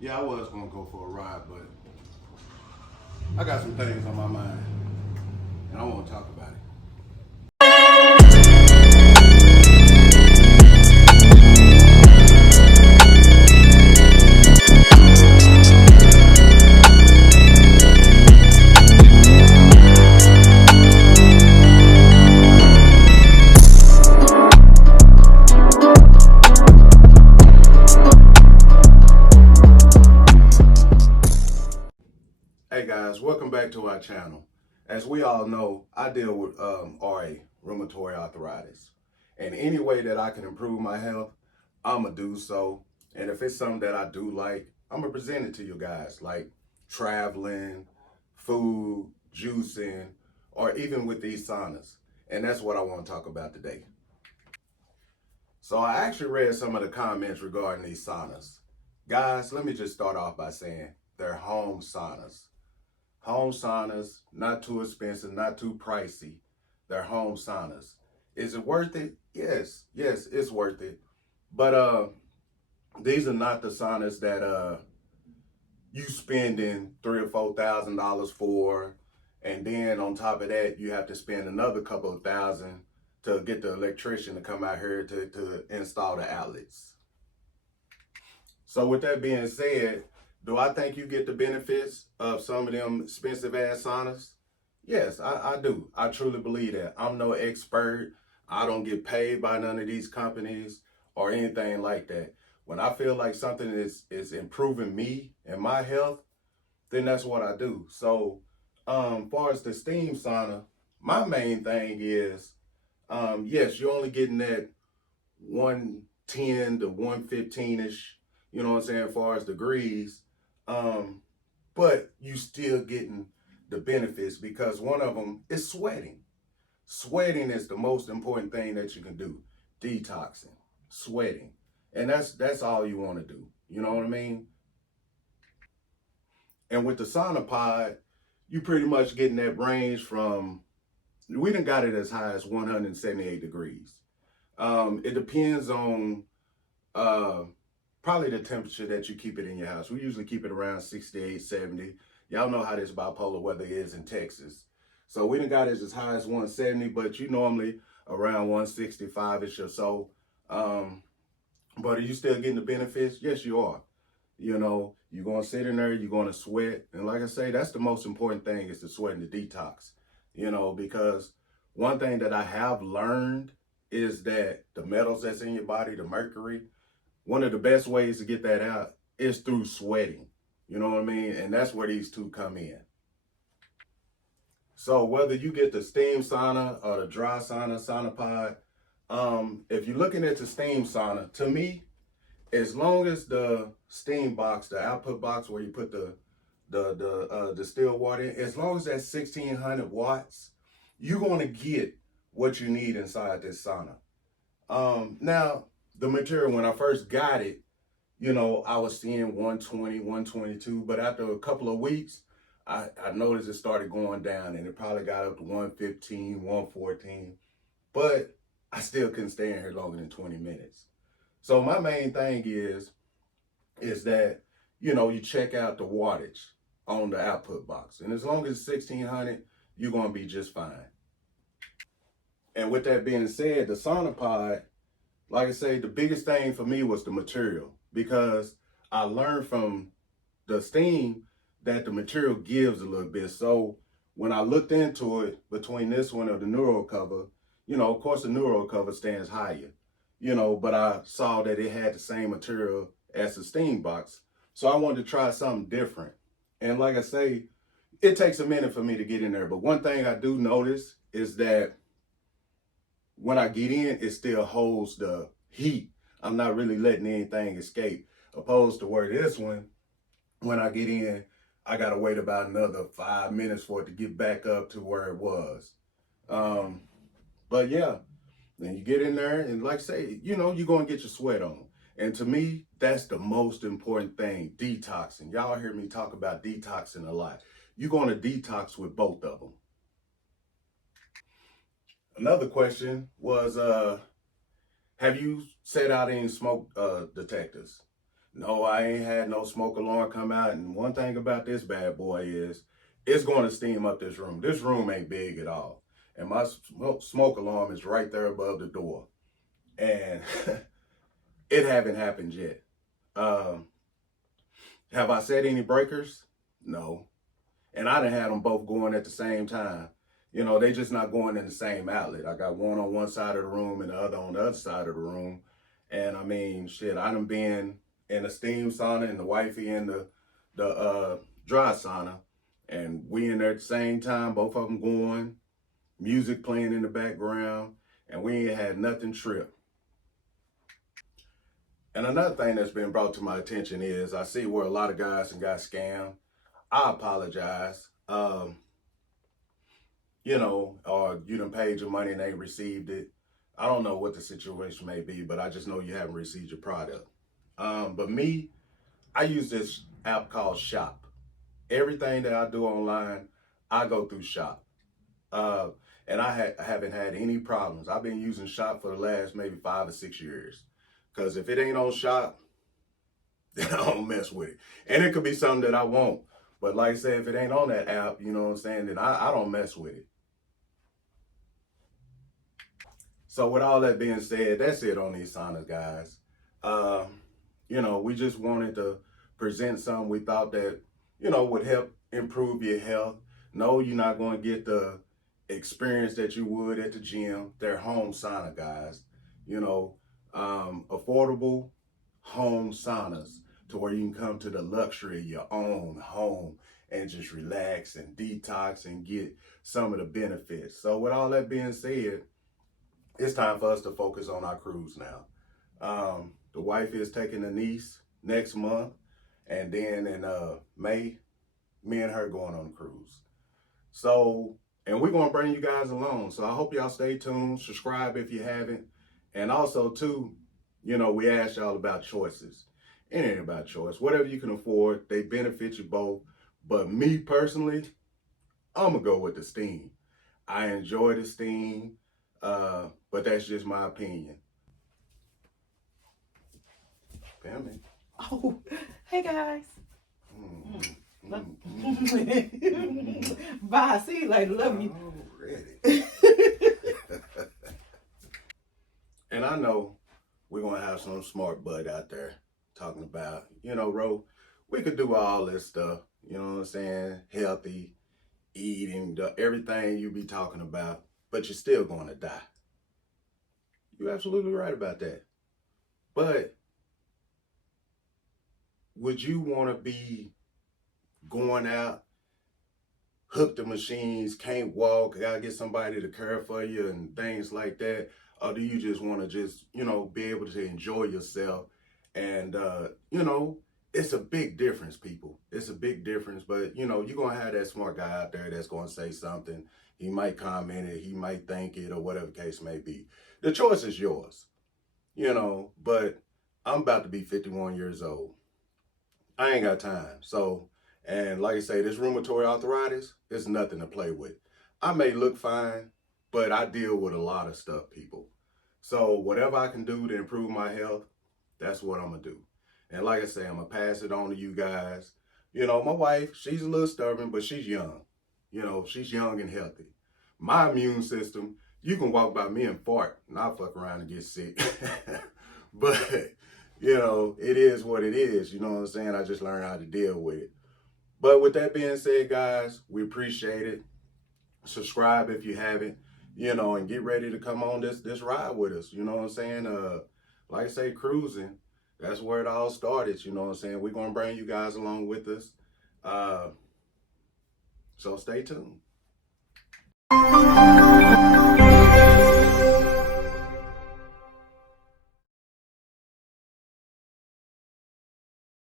Yeah, I was gonna go for a ride, but I got some things on my mind, and I want to talk about it. Hey guys, welcome back to our channel. As we all know, I deal with RA, rheumatoid arthritis. And any way that I can improve my health, I'ma do so. And if it's something that I do like, I'ma present it to you guys, like traveling, food, juicing, or even with these saunas. And that's what I want to talk about today. So I actually read some of the comments regarding these saunas. Guys, let me just start off by saying they're home saunas. Home saunas, not too expensive, not too pricey. They're home saunas. Is it worth it? Yes, it's worth it. But these are not the saunas that you spending $3,000 or $4,000 for, and then on top of that, you have to spend another couple of thousand to get the electrician to come out here to install the outlets. So with that being said, do I think you get the benefits of some of them expensive ass saunas? Yes, I do. I truly believe that. I'm no expert. I don't get paid by none of these companies or anything like that. When I feel like something is improving me and my health, then that's what I do. So, far as the steam sauna, my main thing is, yes, you're only getting that 110 to 115 ish, you know what I'm saying, as far as degrees. Um, but you still getting the benefits because one of them is sweating. Sweating is the most important thing that you can do. Detoxing, sweating. And that's all you want to do. You know what I mean? And with the sauna pod, you pretty much getting that range from, we done got it as high as 178 degrees. It depends on uh, probably the temperature that you keep it in your house. We usually keep it around 68, 70. Y'all know how this bipolar weather is in Texas. So we done got it as high as 170, but you normally around 165-ish or so. Um, but are you still getting the benefits? Yes, you are. You know, you're going to sit in there, you're going to sweat. And like I say, that's the most important thing is the sweat and the detox. You know, because one thing that I have learned is that the metals that's in your body, the mercury, one of the best ways to get that out is through sweating. You know what I mean? And that's where these two come in. So whether you get the steam sauna or the dry sauna, sauna pod, if you're looking at the steam sauna, to me, as long as the steam box, the output box where you put the distilled water in, as long as that's 1600 watts, you're gonna get what you need inside this sauna. Now the material when I first got it, you know, I was seeing 120, 122, but after a couple of weeks, I noticed it started going down and it probably got up to 115, 114, but I still couldn't stay in here longer than 20 minutes. So my main thing is that, you know, you check out the wattage on the output box. And as long as it's 1600, you're going to be just fine. And with that being said, the sauna pod, like I say, the biggest thing for me was the material because I learned from the steam that the material gives a little bit. So when I looked into it between this one or the neuro cover, you know, of course the neuro cover stands higher, you know, but I saw that it had the same material as the steam box. So I wanted to try something different. And like I say, it takes a minute for me to get in there. But one thing I do notice is that when I get in, it still holds the heat. I'm not really letting anything escape. Opposed to where this one, when I get in, I gotta wait about another 5 minutes for it to get back up to where it was. Um, but yeah, then you get in there and like I say, you know, you're gonna get your sweat on. And to me, that's the most important thing, detoxing. Y'all hear me talk about detoxing a lot. You're gonna detox with both of them. Another question was, have you set out any smoke detectors? No, I ain't had no smoke alarm come out. And one thing about this bad boy is it's going to steam up this room. This room ain't big at all. And my smoke alarm is right there above the door. And it haven't happened yet. Um, have I set any breakers? No. And I done had them both going at the same time. You know, they just not going in the same outlet. I got one on one side of the room and the other on the other side of the room. And I mean, shit, I done been in the steam sauna and the wifey in the dry sauna. And we in there at the same time, both of them going, music playing in the background, and we ain't had nothing trip. And another thing that's been brought to my attention is I see where a lot of guys got scammed. I apologize. You know, or you done paid your money and they received it. I don't know what the situation may be, but I just know you haven't received your product. But me, I use this app called Shop. Everything that I do online, I go through Shop. Uh, and I haven't had any problems. I've been using Shop for the last maybe 5 or 6 years. Because if it ain't on Shop, then I don't mess with it. And it could be something that I want. But like I said, if it ain't on that app, you know what I'm saying, then I don't mess with it. So with all that being said, that's it on these saunas, guys. Uh, you know, we just wanted to present something we thought that, you know, would help improve your health. No, you're not going to get the experience that you would at the gym. They're home sauna, guys. You know, affordable home saunas to where you can come to the luxury of your own home and just relax and detox and get some of the benefits. So with all that being said, it's time for us to focus on our cruise now. The wife is taking a niece next month, and then in May, me and her going on a cruise. So, and we're gonna bring you guys along. So I hope y'all stay tuned. Subscribe if you haven't, and also too, you know, we asked y'all about choices. It ain't about choice. Whatever you can afford, they benefit you both. But me personally, I'm gonna go with the steam. I enjoy the steam, but that's just my opinion. Pammy. Oh, hey guys. Mm, Bye. See you later. Love you. Already. And I know we're gonna have some smart bud out there talking about, you know, Ro, we could do all this stuff, you know what I'm saying? Healthy, eating, everything you be talking about, but you're still gonna die. You're absolutely right about that. But would you wanna be going out, hook the machines, can't walk, gotta get somebody to care for you and things like that? Or do you just want to just, you know, be able to enjoy yourself? And, you know, it's a big difference, people. It's a big difference, but, you know, you're going to have that smart guy out there that's going to say something. He might comment it, he might think it, or whatever the case may be. The choice is yours, you know, but I'm about to be 51 years old. I ain't got time. So, and like I say, this rheumatoid arthritis is nothing to play with. I may look fine, but I deal with a lot of stuff, people. So whatever I can do to improve my health, that's what I'm gonna do. And like I say, I'm gonna pass it on to you guys. You know, my wife, she's a little stubborn, but she's young. You know, she's young and healthy. My immune system, you can walk by me and fart, and I'll fuck around and get sick. But you know, it is what it is. You know what I'm saying? I just learned how to deal with it. But with that being said, guys, we appreciate it. Subscribe if you haven't, you know, and get ready to come on this ride with us. You know what I'm saying? Like I say, cruising. That's where it all started. You know what I'm saying? We're gonna bring you guys along with us. Uh, so stay tuned.